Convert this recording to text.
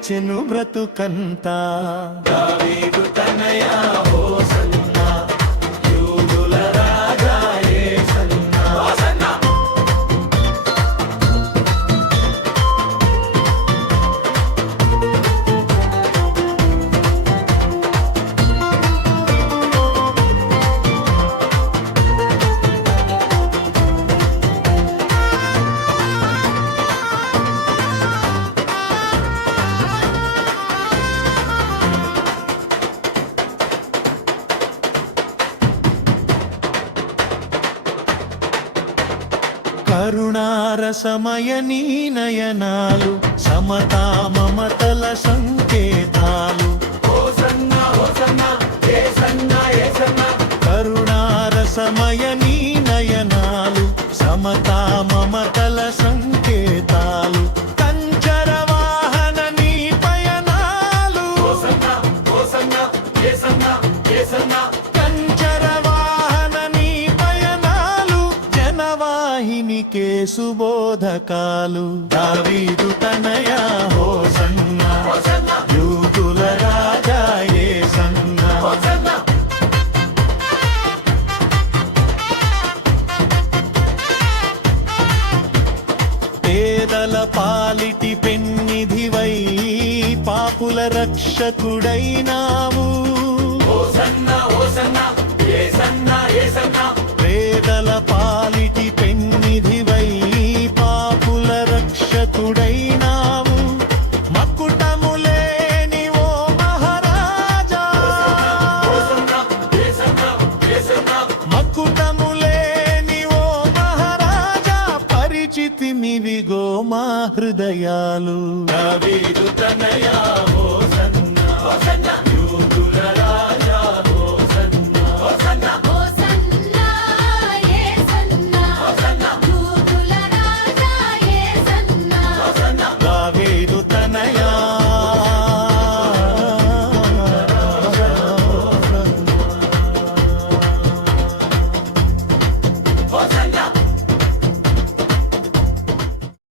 గెలిచెను బ్రతుకంతా. దావీదు తనయా హోసన్నా, యూదుల రాజా యేసన్నా. హోసన్నా. కరుణారసమయ నీ నయనాలు సమతా మమతల సంకేతాలు. Hosanna hosanna యేసన్నా యేసన్నా. కరుణారసమయ నీ నయనాలు సమతా మమతల సంకేతాలు. కంచర వాహన నీ పయనాలు. Hosanna hosanna యేసన్నా యేసన్నా. సుబోధకాలు. దావీదు తనయా హోసన్నా, యూదుల రాజా యేసన్నా. పేదల పాలిటి పెన్నిధివై పాపుల రక్షకుడైనావు. Hosanna hosanna యేసన్నా యేసన్నా. పేదల పాలిటి పెన్నిధివై పాపుల రక్షకుడైనావు. మకుటములేని ఓ మహారాజా, మకుటములేని ఓ మహారాజా, పరిచితిమివిగో మా హృదయాలు. దావీదు తనయా హోసన్నా.